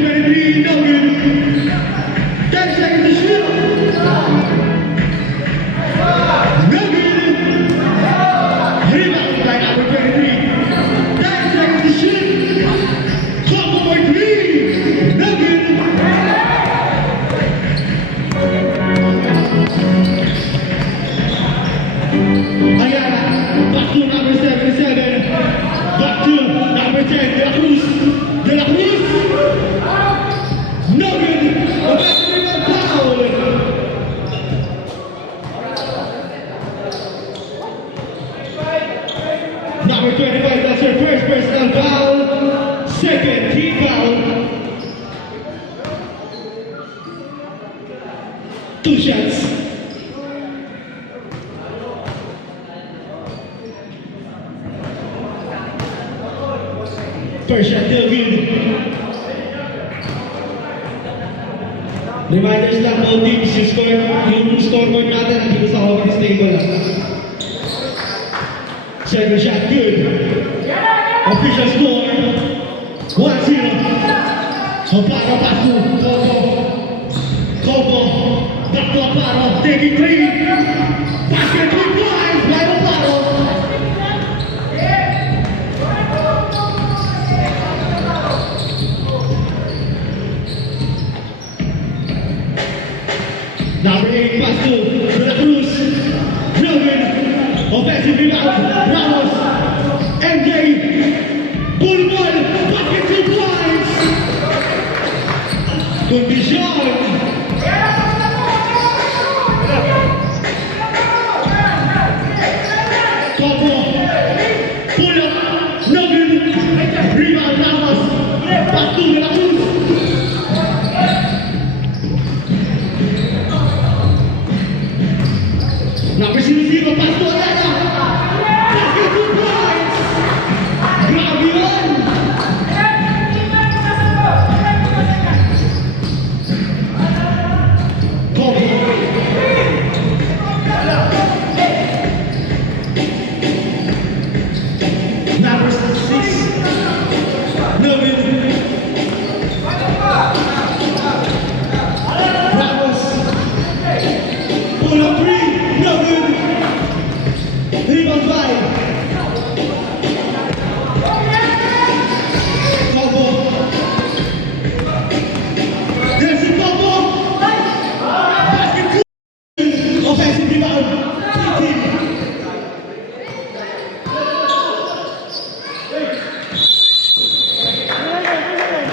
23, no good. 10 seconds to shoot. No good. Rebound by number 23. 10 seconds to shoot. Combo by 3. No good. Ayala, back to number 77. Back to number 10, De La Cruz. De La Cruz. No good. Offensive rebound foul. Number 25, that's your first personal foul. Second team foul. 2 shots. First shot, still good. Reminders lang both teams, yung scoreboard natin nandito sa office table lang. Second shot, good. Official score, 1-0. Amparo pass to Cobo. Cobo, back to Amparo, taking 3. Basket 3 points by Amparo. Number 8 pass to De La Cruz. No good. Offensive rebound. Ramos. MJ. Pull ball. Basket 2 points. Condition. Cobo. Pull up. No good. Rebound. Ramos. Pass to De La Cruz. Number 0, pass to Ayala. Basket 2 points. Grabe yun. Kobe. Number 6. No good. Ramos. Pull up 3. No good. Rebound 5. Cobo. There's a Cobo. Basket 2. Offensive rebound. 18.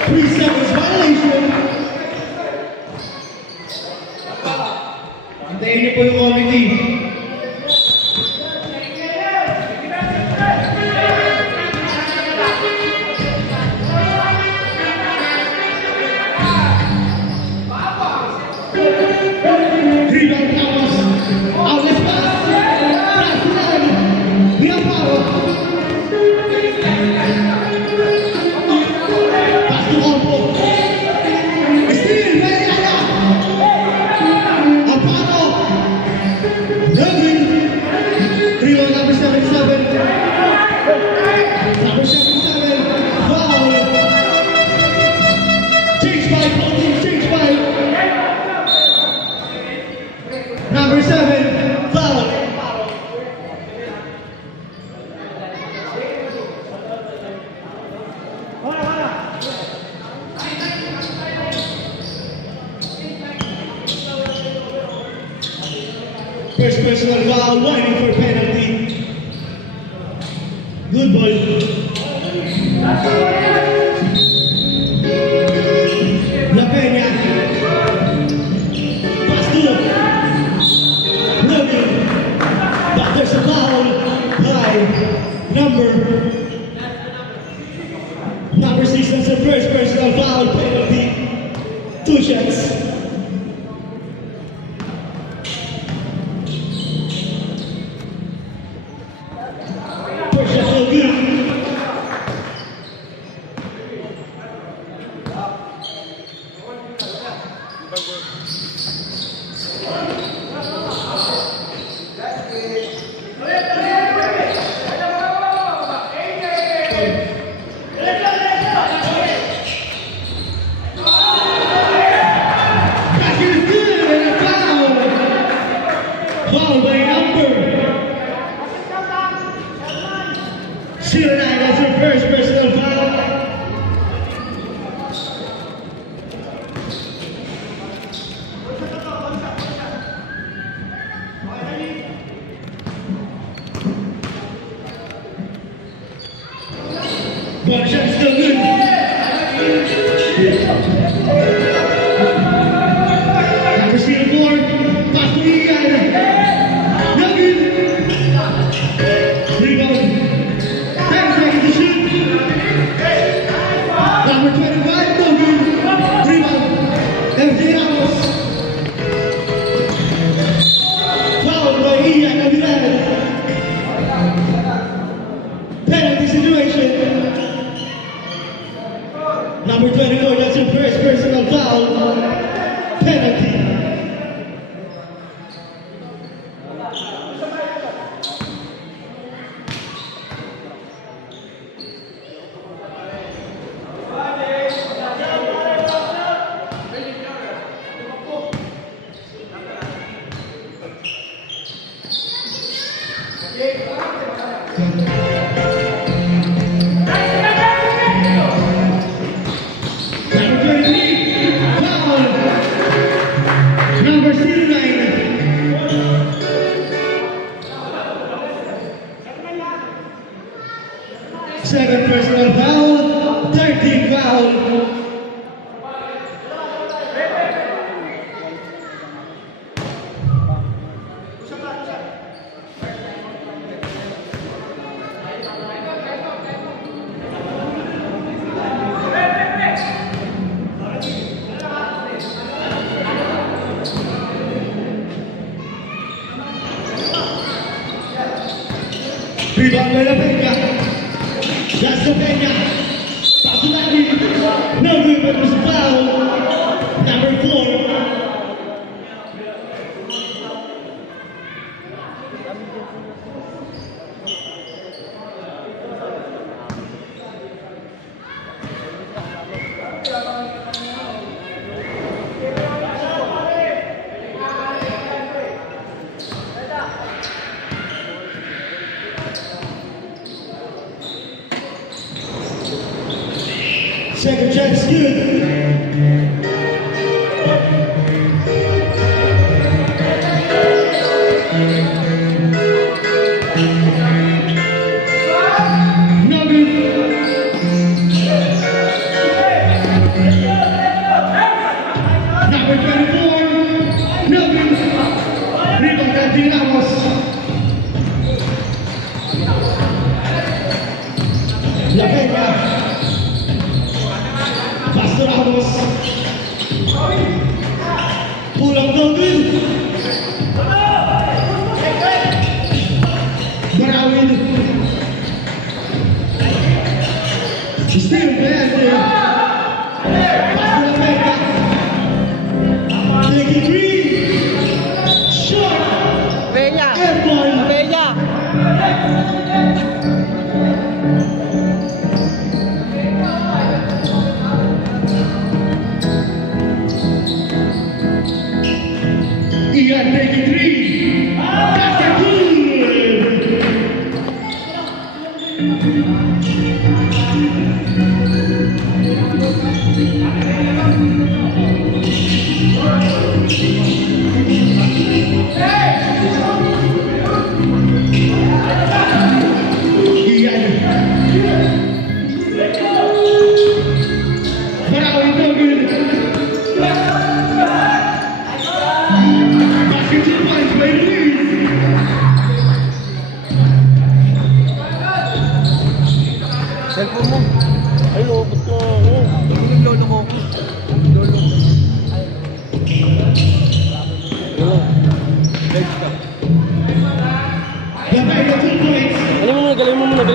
Three seconds violation. Antayin niyo po yung committee. Rebound Ramos. Outlet pass. Pass to De Amparo. Pass to Combo. Steal by Ayala. Amparo. Loving. Rebound number 77. Number 77. Foul. Change by Counting. Change by number 7, foul. First personal foul, whining for penalty. Good ball. La Peña. Pass to Logan. But there's a foul by number 6. That's the first personal foul penalty. 2 shots. First shot so good. First shot is still good. Number 4, pass to Ian. No good. Rebound. 10 seconds to shoot. Number 25, no good. Rebound. MJ Ramos. Foul by Ian Aguilar. Penalty situation. Number 24, that's your first personal foul. Penalty. Number 23, foul. Number 09. Second personal foul, 13 foul. Rebound by La Peña. That's La Peña. Pass to Lavi. No good, but it was a foul. Number 4. Second shot is good. No good. Number 24. No good. Rebound Anthony Ramos. La Peña. Pastor Ramos. Pulang no good. Marawin. Still bad there. Pastor La Peña. Taking 3. Shot. Peña! Airborne. Peña! Ian taking 3. That's a good. Ian. Marawin no good. Basket 2 points by Luis. Cellphone mo. Ay, lobot ko. Yung lolo ko. Lolo. Lolo. Legs ka. La Peña 2 points. Galing mo muna.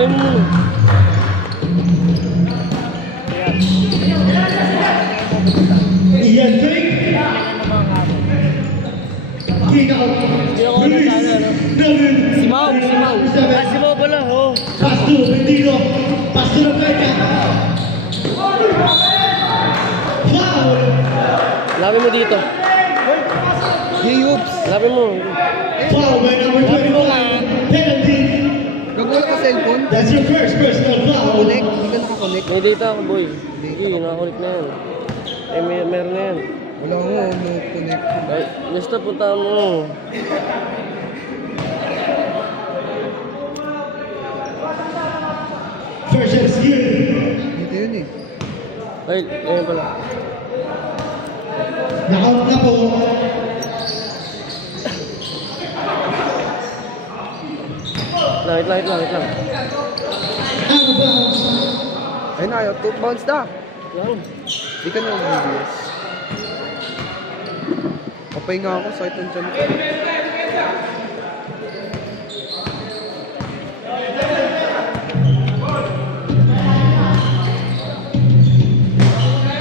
Ian fake. Kick out. Luis. Melvin. Si Mau. Si Mau pala, oh. Pass to Bendigo. Pass to La Peña. Foul. Lapin mo dito. Hey, oops. Lapin mo. Foul by number 25. Penalty. Gagawin ka cellphone? That's your first personal foul. Connect? Hindi ka nakakonect? May data ako, boy. Sige, nakakulik na yan. Eh, meron na yan. Wala mo, no connect. Ay, basta punta mo. First shot is good. Ay, ayun pala. Nakaut na po. Wait lang. Out of bounds. Ayun na, ayaw. 2 bounce na. Yan. Di ka na mag-BBS. Kapay nga ako, sakit ang tiyan ko.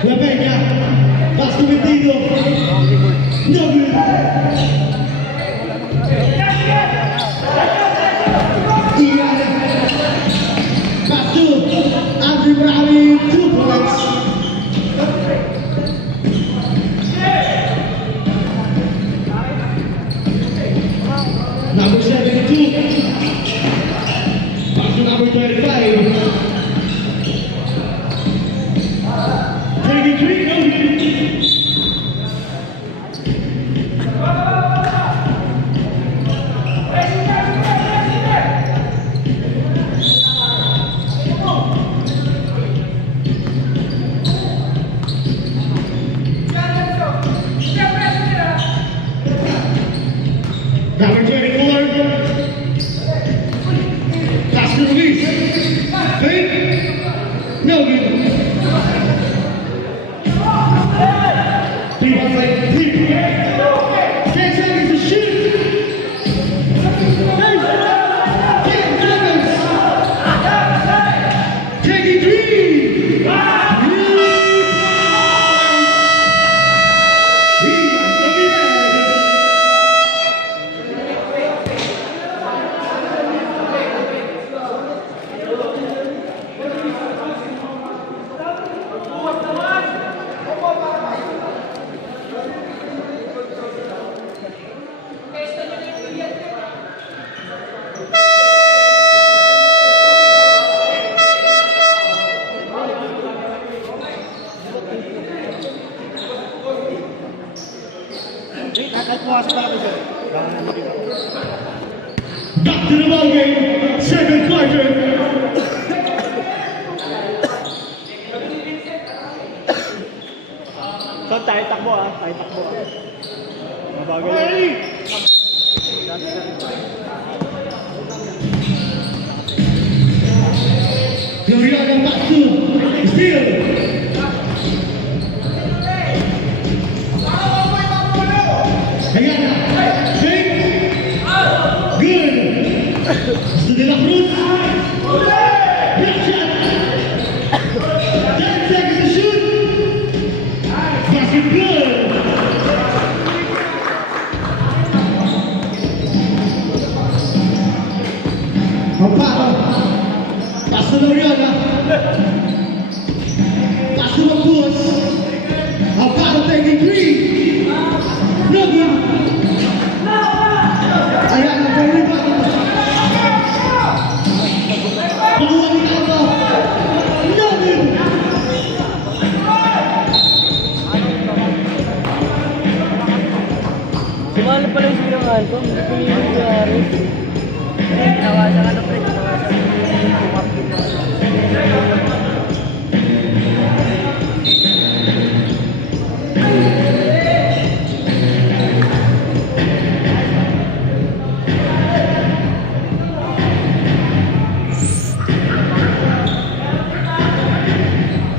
La Vega. Pass cometido. No good. Ian. Pass to Andrew Brownie. 2 points. Number 72. Pass to number 35. 33, no good. Number 24. Pass to release. Fake. No good. 10 seconds to shoot. 10 seconds. 23. Back to the ball game, second quarter. So, tayo takbo ah. Mabagal. Gloriana back to steal. Ayana, fake. Good. To De La Cruz. Block shot. 10 seconds to shoot. Basket good. Amparo. Pass to Gloriana. Pass to Macus. Amparo taking 3. No good. Ayana, very bad. Pakuha ni Alba. No good. Sumali pala yung sinangahan ko. Hindi ko yung nangyari. Ginawa siya ano pre. Ginawa siya.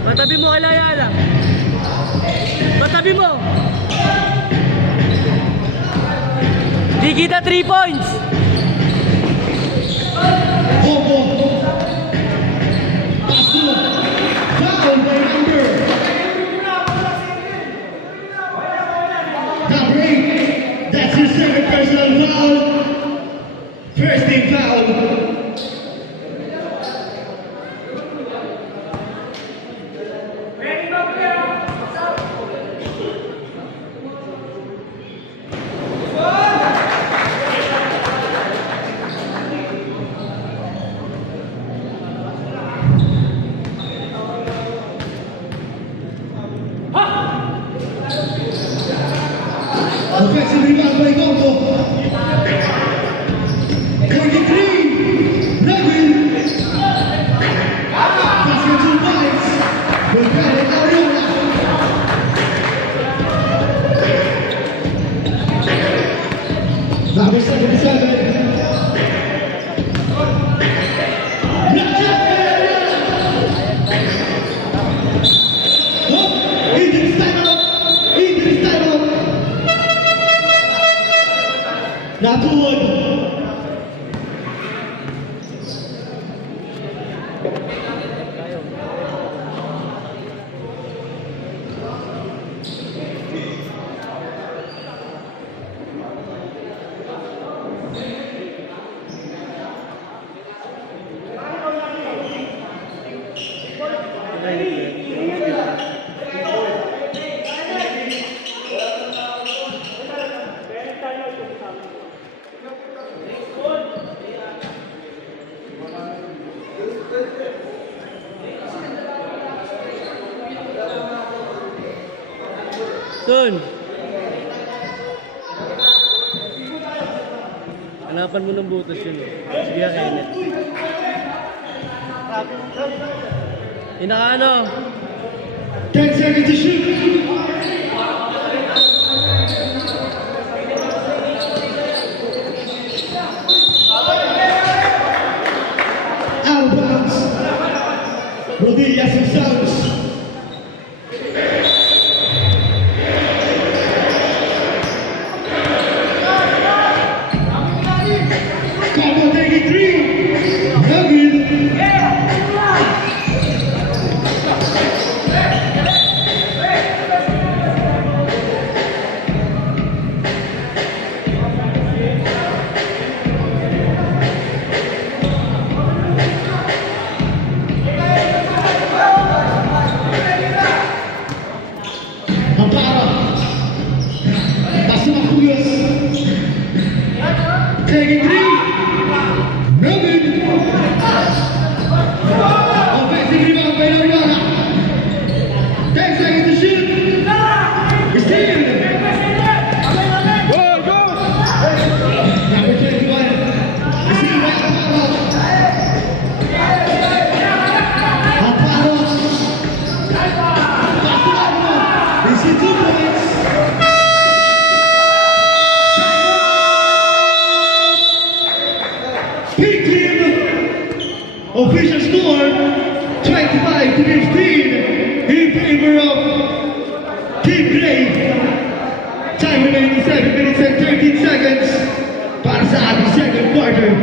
Matabi mo kay Ayala. Matabi mo. Di kita 3 points. Combo. Pass to foul by number. Number 8. That's his second personal foul. First team foul. Offensive rebound by Combo. 33. Son! Hanapan mo ng butas yun. Sige, Kenneth. Inaka ano? 10 seconds to shoot. Out of bounds. Rodillas and Sounds. Combo taking 3. No good. Amparo. Pasok ang Puyos. Taking 3. No good. Offensive rebound by Loyola. 10 seconds to shoot. Receive. Go, go! Number 21. Receive by Amparo. Amparo. Pasok. Receive 2 points. Big team. Official score 25 to 15 in favor of Team Gray. Time remaining 7 minutes and 13 seconds para sa ating second quarter.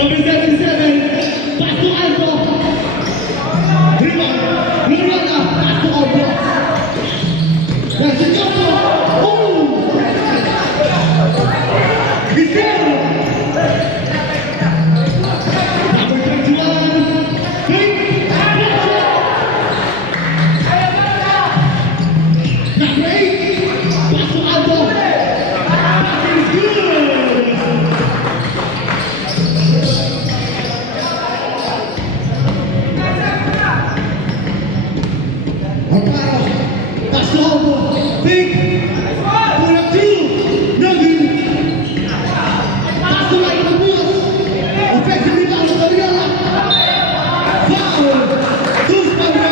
Number 77, Pastor Alto. Rebound, Lorena, Pastor Alto. That's it, Alto. Oh! Giselle. Number 21, Faith. Number 8, Pastor Alto. That is good. Amparo, Pastor Alto, Big, pull up 2, no good. Pastor Mike Mabuos, offensive rebound of Loyola. Foul, Cruz Pablo.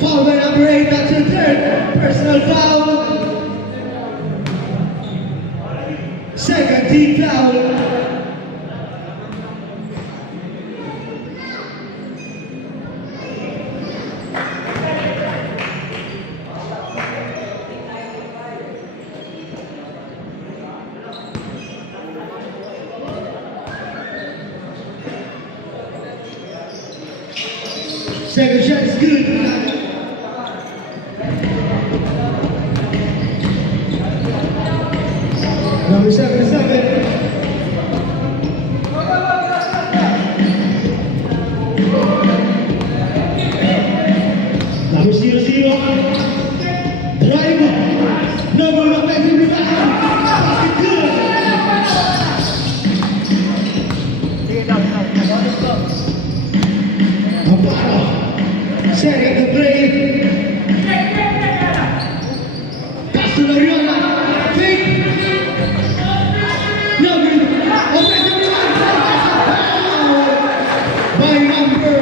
Foul by number 8, that's your third personal foul. Second team foul. Second shot is good. Number 77. Number 00. Drive. Number offensive rebound. Basket good. Amparo. Second the play. Pastor Loyola. Fake. No good. Offensive rebound. By number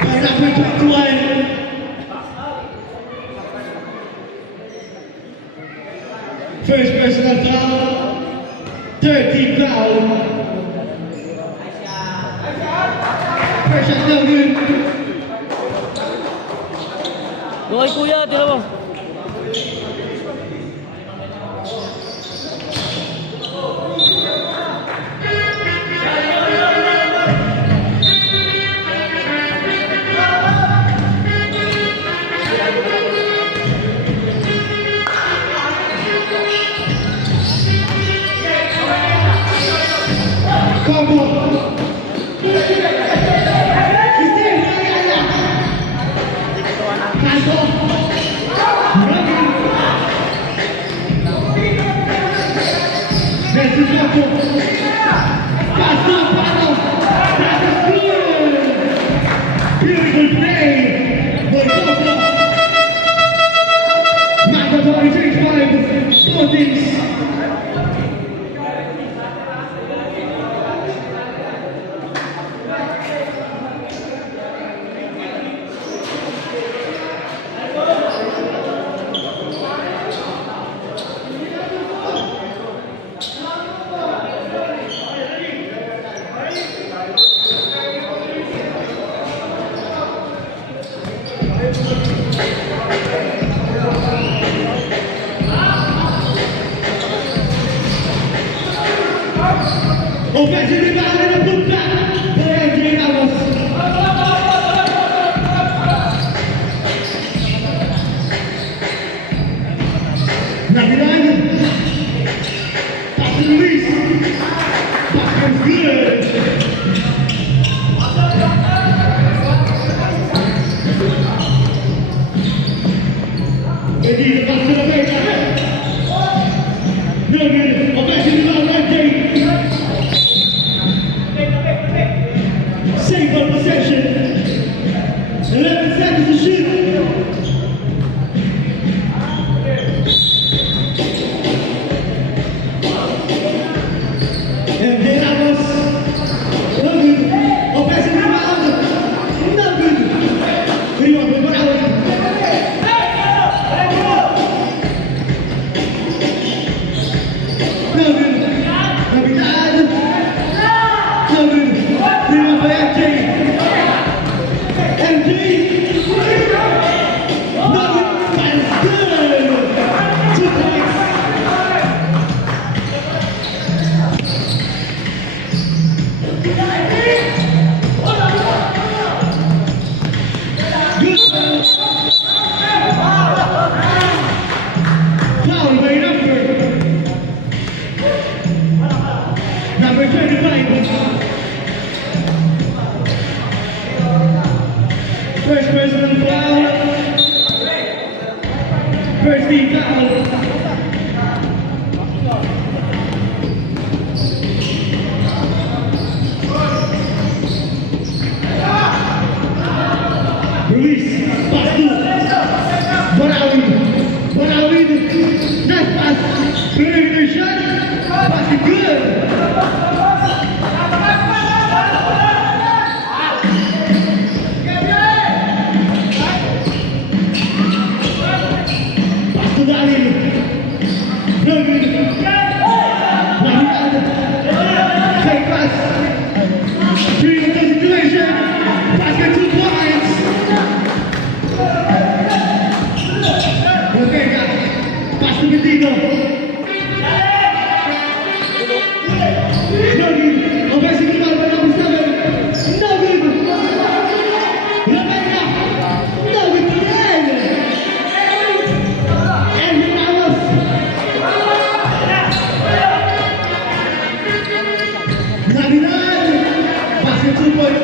21. First personal foul. 13 foul. First shot, no good. Okay, kuya, tira mo. Combo. Beautiful play. Mandatory takes 5. Both teams. Offensive rebound and a put back by MJ Ramos. Navidad. Pass and release. Pass is good. Eddie, the pass to the back. No good. Offensive rebound, MJ. Save on possession. 11 seconds to shoot. And then I was no good. Offensive rebound. No good. Rebound, but I was. No good. Navidad. No good. Rebound by MJ. MJ. No good. That's good. 2 points. Good foul by number 25. First personal foul. First team foul. Release. Pass to Bonawi. Bonawi. Nice pass. Perimeter shot. Pass is good. Pass to Dalil. No good. Navidad. Take pass. 3-on-2 situation. Basket 2 points. Okay, pass to Bendito. No good. Offensive rebound by number 7. No good. Rebecca. No good to the end. And Ramos. Navidad. Basket 2 points.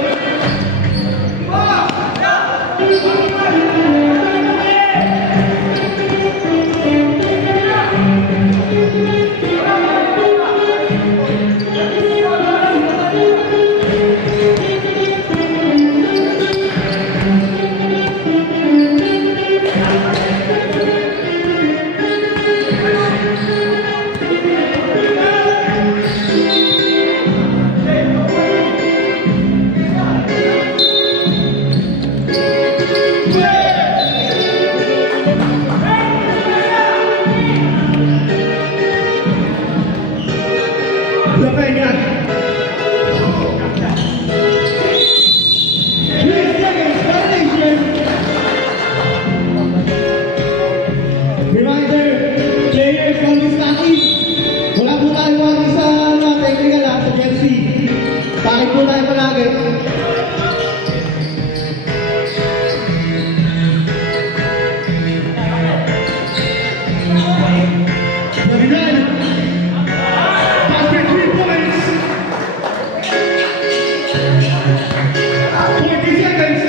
40 seconds.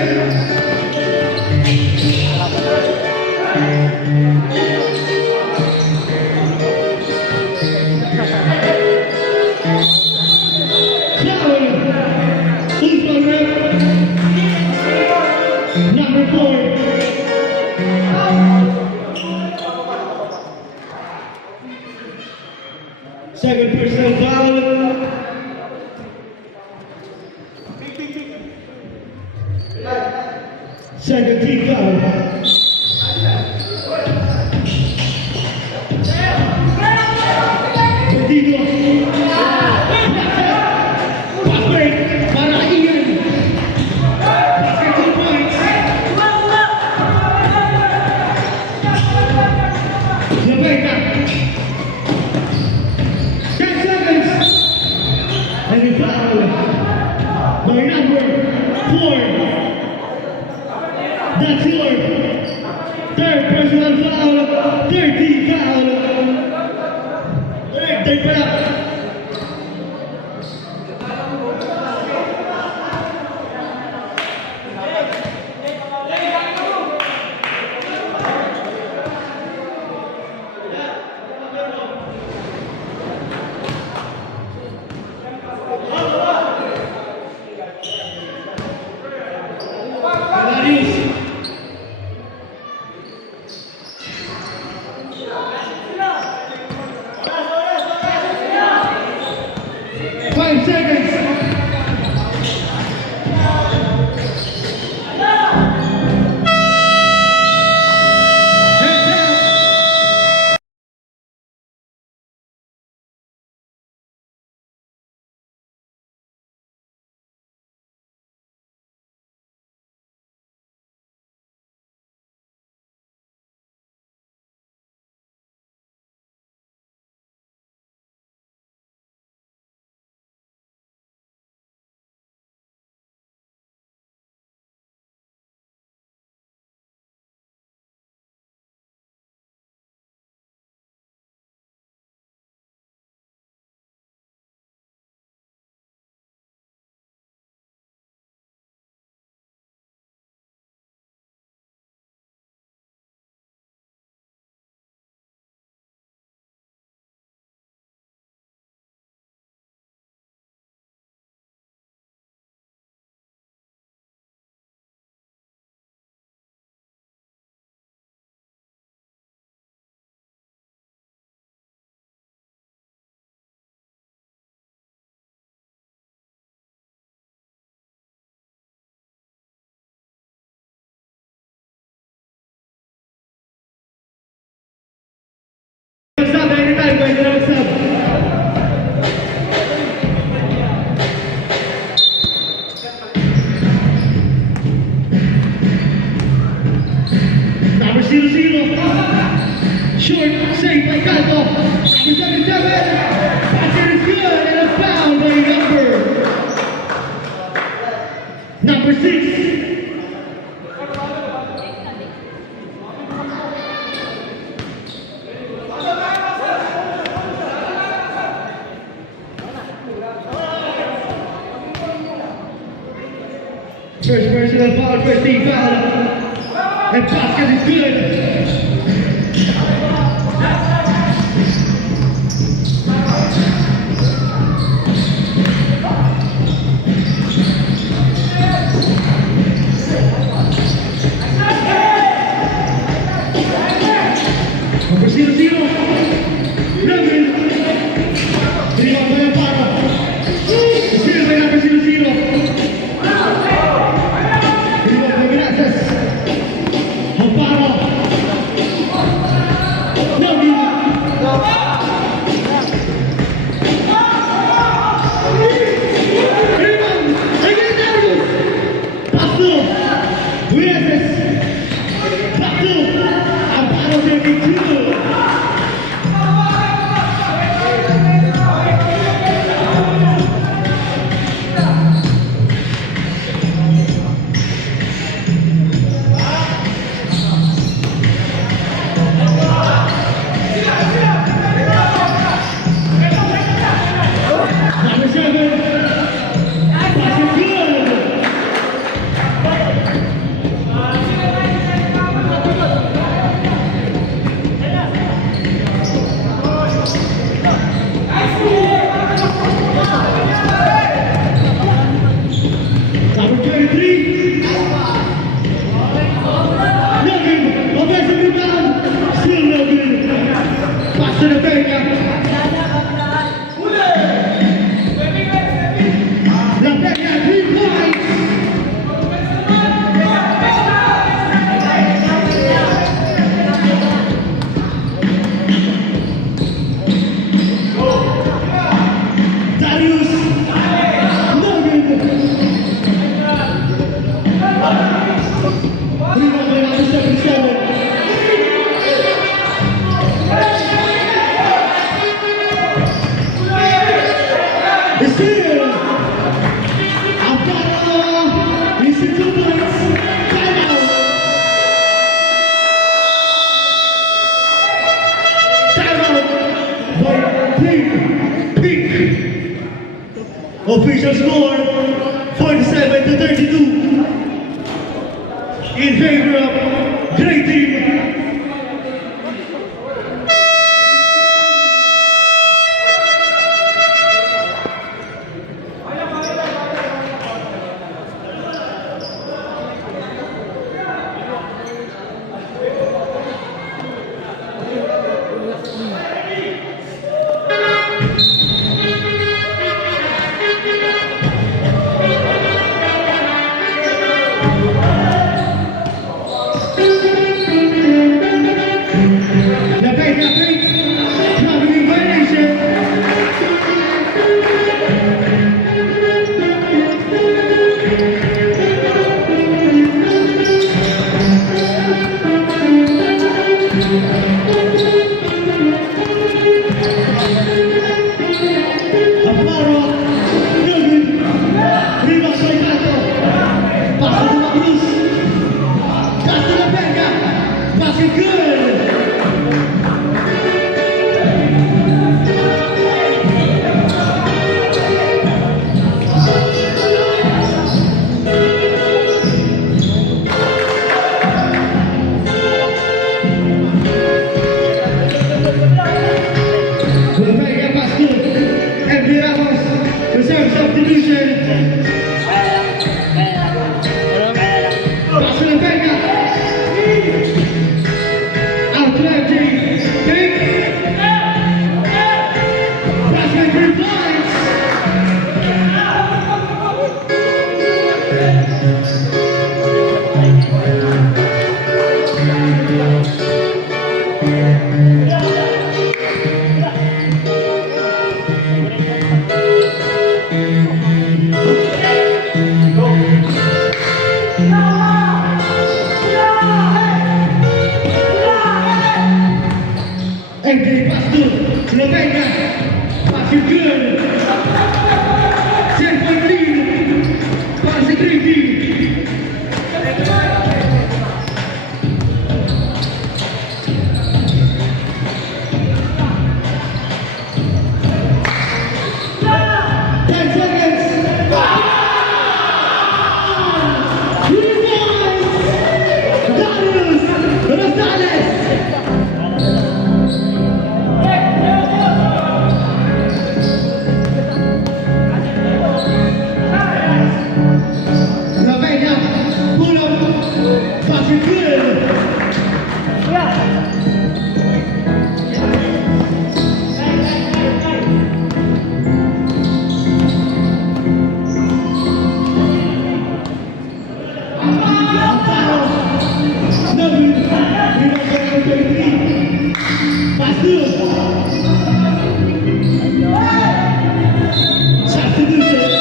Foul. Usman rep. Number 4. Second personal foul. Second team foul. Perdido. Pass break para Ian. Basket 2 points. Rebecca. 10 seconds. And a foul by number 4. That's your third personal foul, 13 foul. Third pa lang. Darius. Five seconds. Heads out. What's up, anytime, guys? What's up? Number 00. Short, safe by Calvo. Number 77. Basket is good and a foul by number 6. First personal foul, first team foul. And basket is good. Number 00. Reverend. Rebound by Amparo. Steal by number 00. Rebound by Gracias. Amparo. Pass through. Substitution.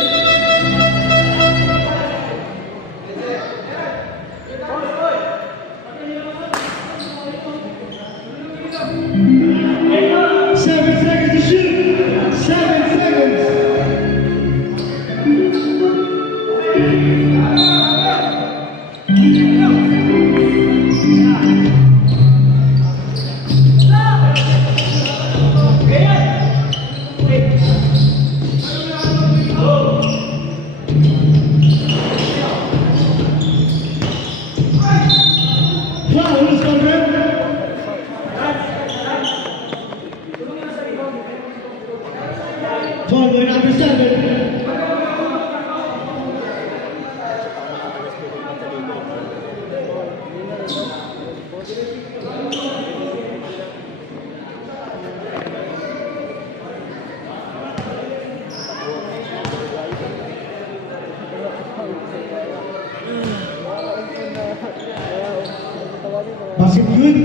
Seven seconds to shoot. 7 seconds. Foul is called red. Foul by number 7. Basket good.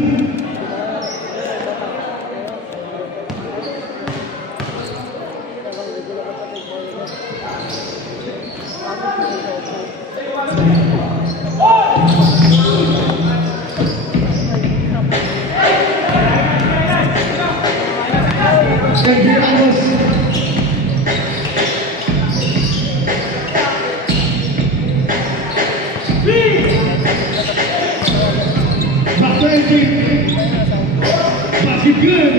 Thank you, Agus. Back to empty. Basket good.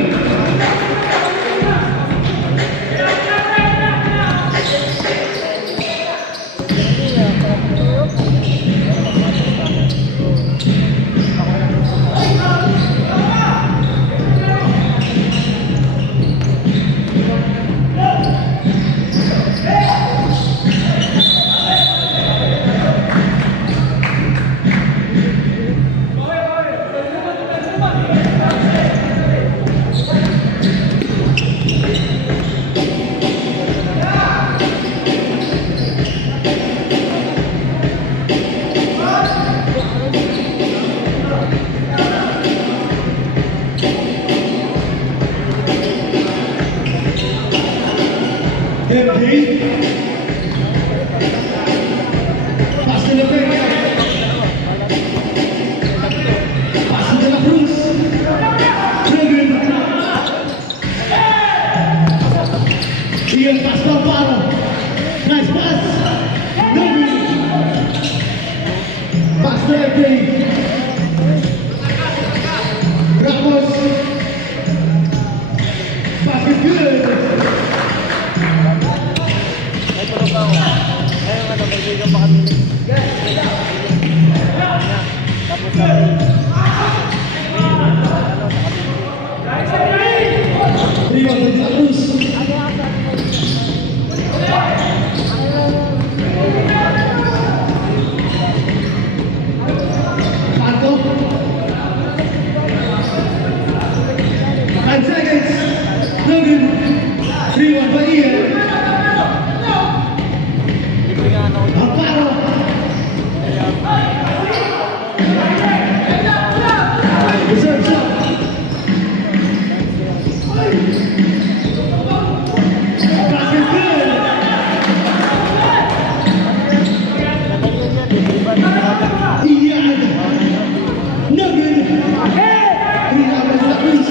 Empty. Pass to the bench. Pass to De La Cruz. Driven. Here, pass to Alvaro. Nice pass. No good. Pass to Empty. Ramos. Basket good. Kaibigan pa kami. Tapos Rio de La Cruz. Pato. 5 seconds. Logan. 3-1 Bahia. Amparo. Reserve shot. Basket good. Iyad. No good. Rebound by La Cruz.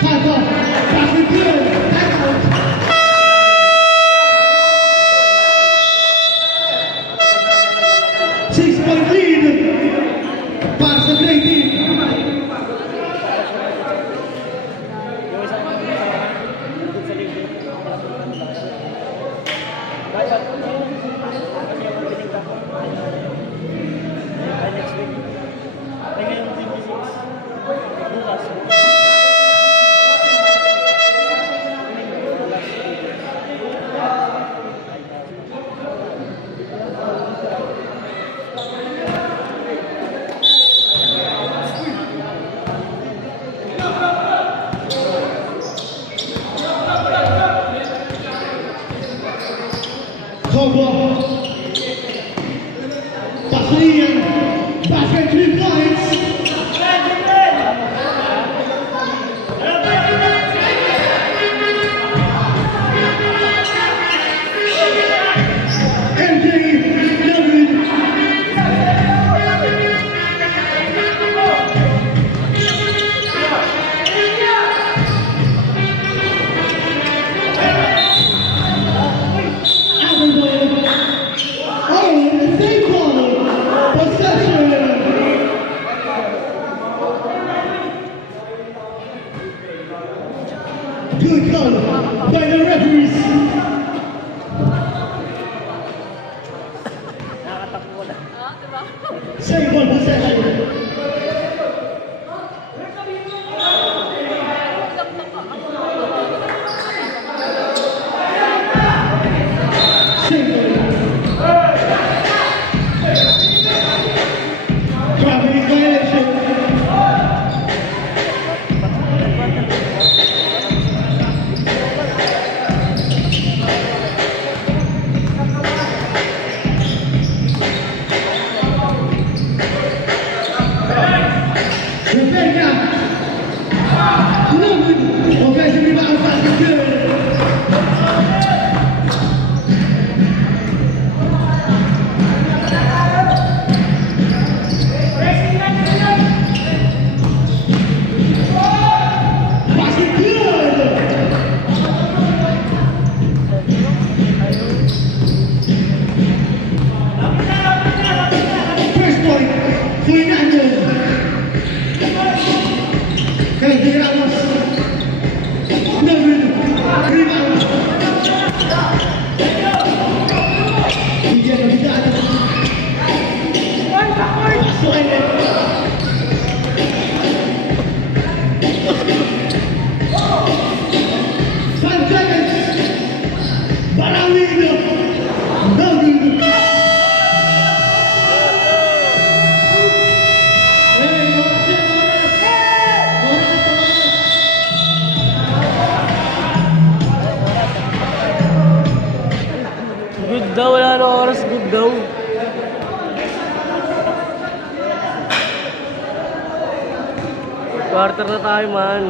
Pato. Basket good. Back out. Six-point lead para sa Grey Team. Cobra. by the referees. Nakatakbo na. Save one possession. Gravity violation. Rebecca. No good. Offensive rebound pass is good. Pass is good. First point, Fernando. Sergio Ramos. No good. Rebound. Guillermo Vidal. Paso aire. 5 seconds. Barawino. No good. Hey, Good daw, wala na oras, good daw. Quarter na tayo, man.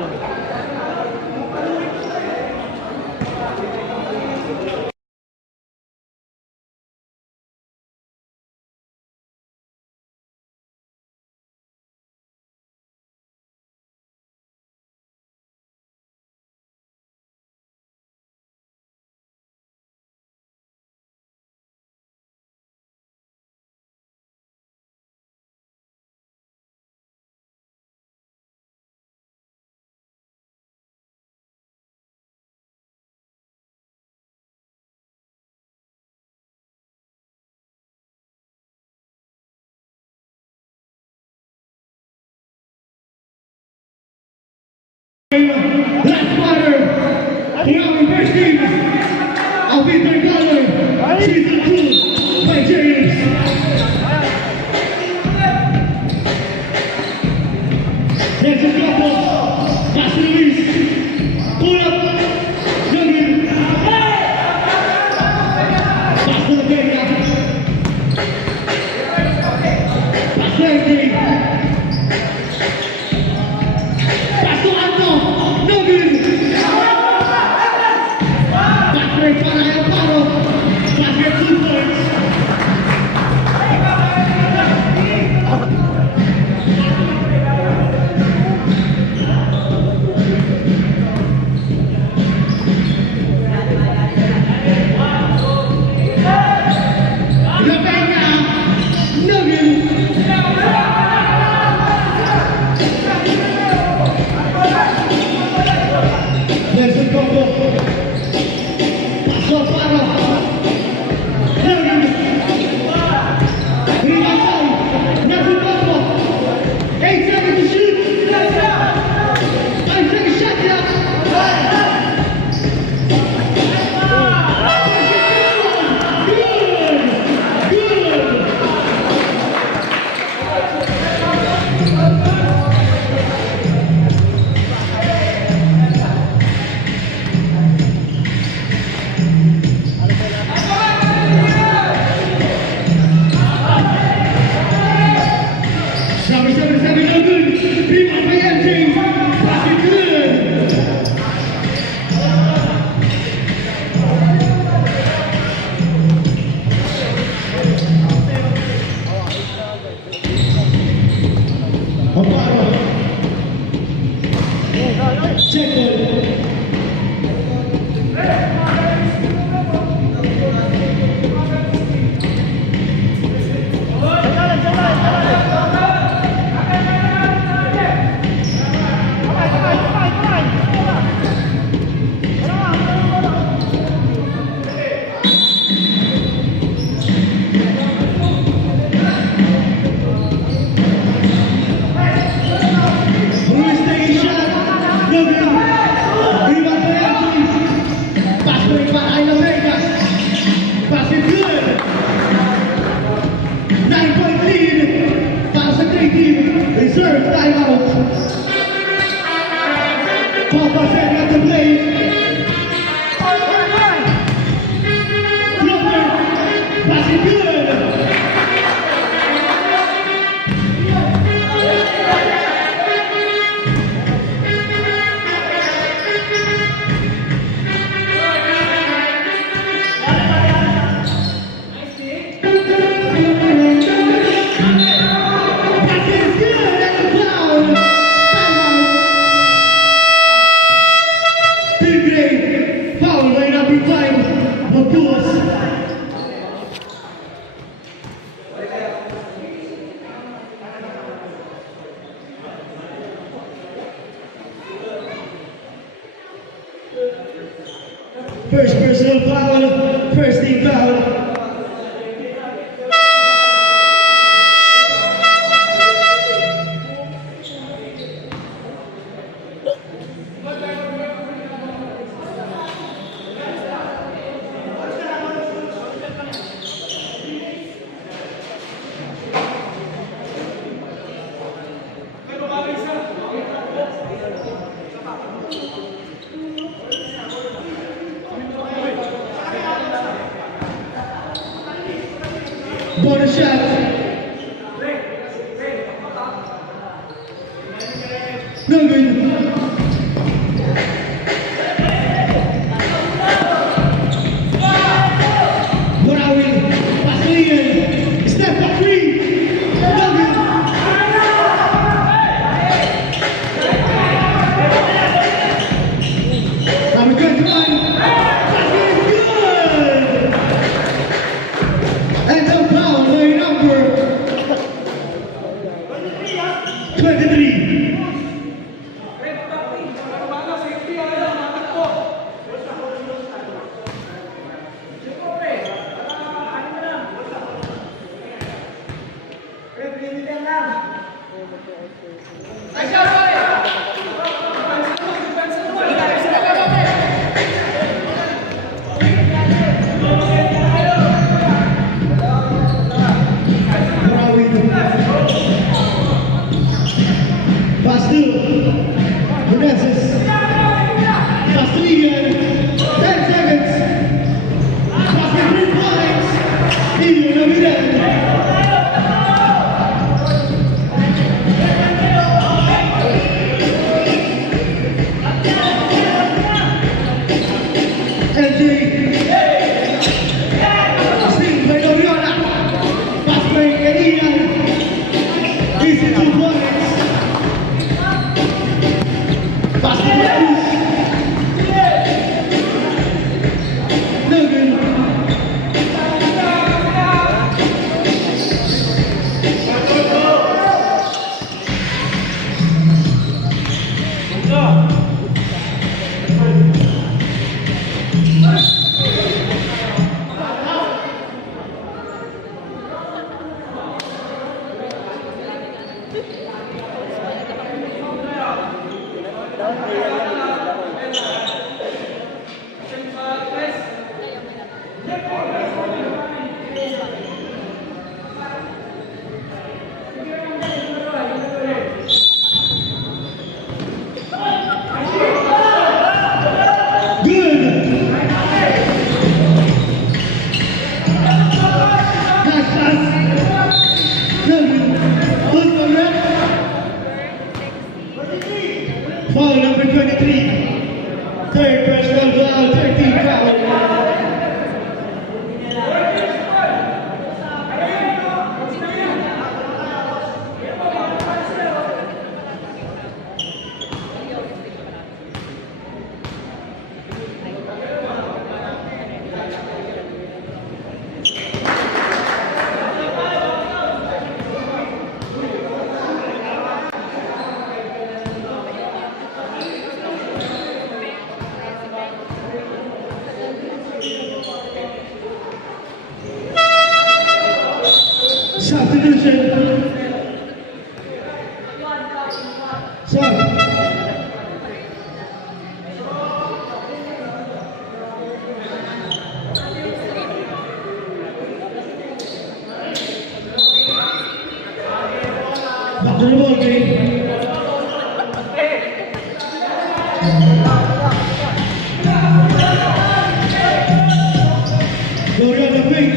Last quarter, the Army first team of Victor Color, season 2 by James. There's a couple, pass release, pull up, Youngin, pass to the Vega, pass to Anthony, pass to Anto, no good. Back break para Alvaro, basket 2 points. Rebecca, no good. There's a couple. Paso para. No good. First personal foul, first team foul. Bonus shot. No good. Morawin, Paslian, step back three. No good. Have a good one. Paslian, good. And the foul by number 23. Foul number 23. Third personal foul, 13 foul. Substitution. Sub. Back to the ball game. Glory on the wing.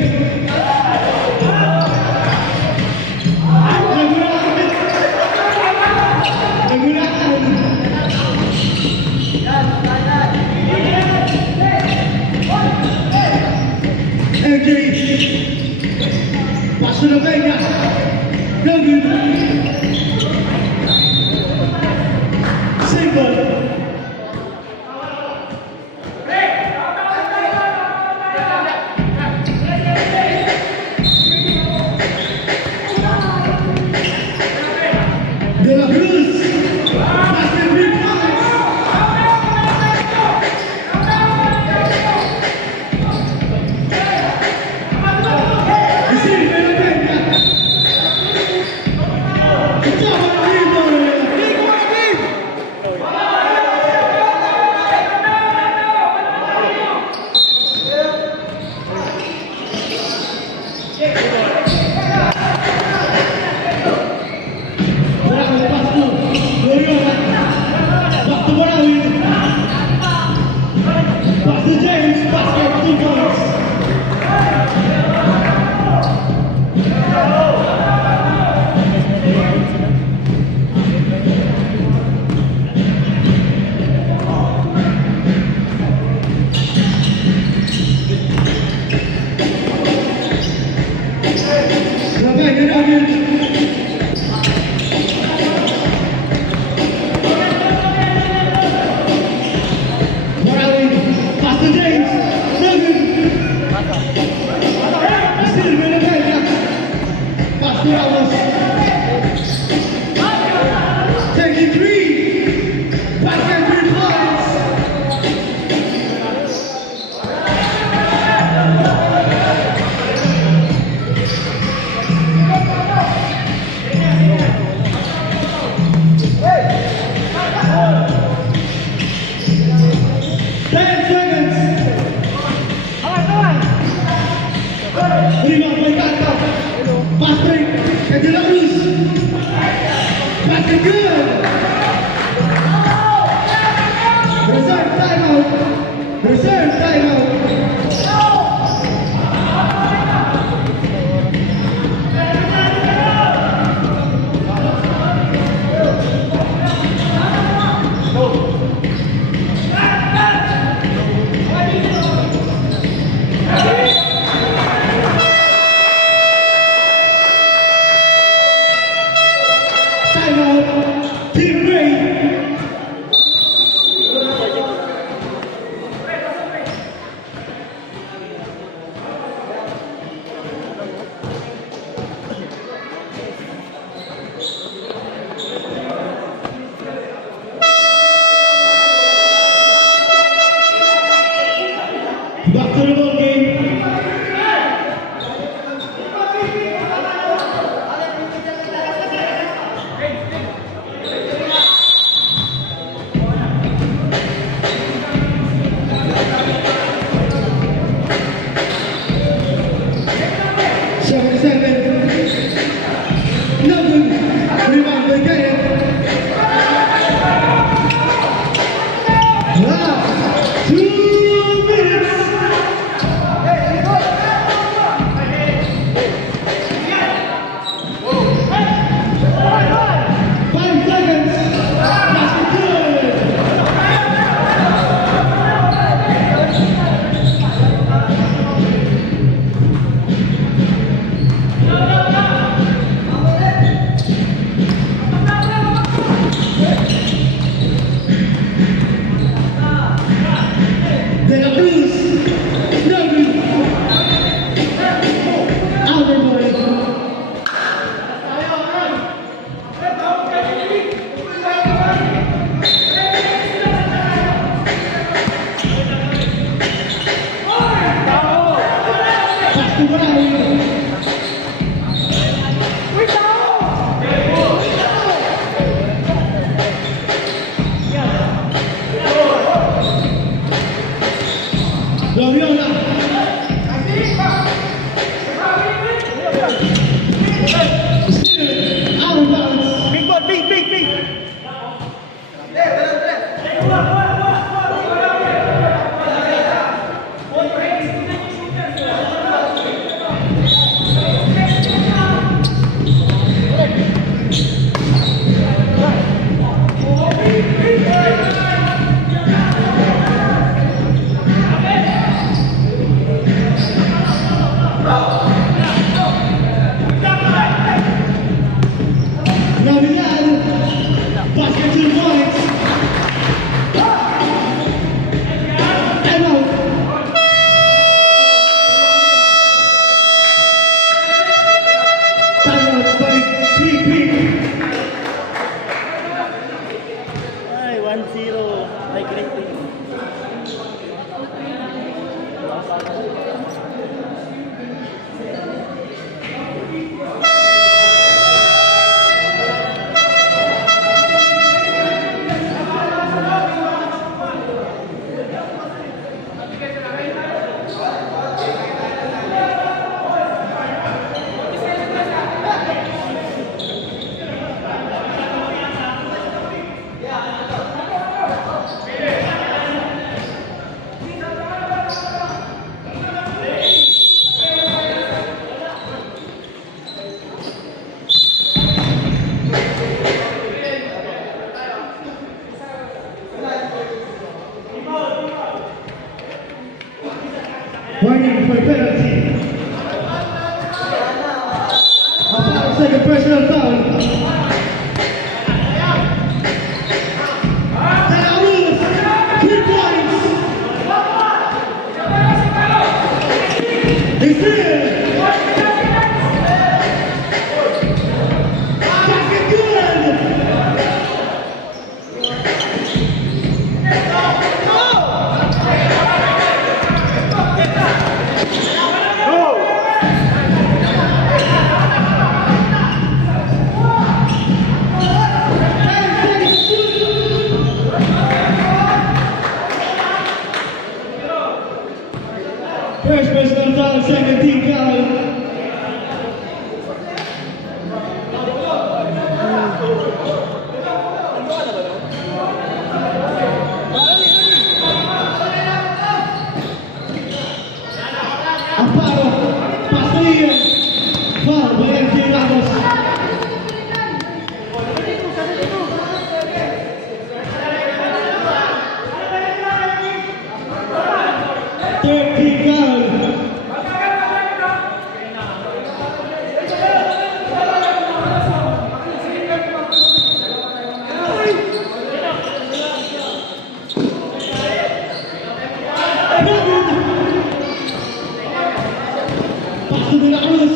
Pass to the Vega. No good. Single. Buster James, basket 2 points. Buster James, still Venezuela. Buster Ramos. Taking 3. Basket 3 points. Rebound by Tata. Pass break. And De La Cruz. Basket good. Reserve timeout. Reserve timeout. Timeout. Team Ray. Back to the ball game. Nothing. Rebound by Kenneth. Last 2 minutes. 5 seconds. Basket good. De La Cruz. Nothing. Outer boy. Pass to Brown. Loyola. Still out of bounds. Big ball, big. Navidad. Basket 2 points. And out. Timeout by PP. Ay, 1-0. Ay, great win. Warning for penalty. Aparo second personal foul. De La Cruz, 3 points. It's in. Back it good. First personal foul, second team foul. Amparo, Pastorilla, foul by MJ Ramos. Third team foul. Paso de la Cruz,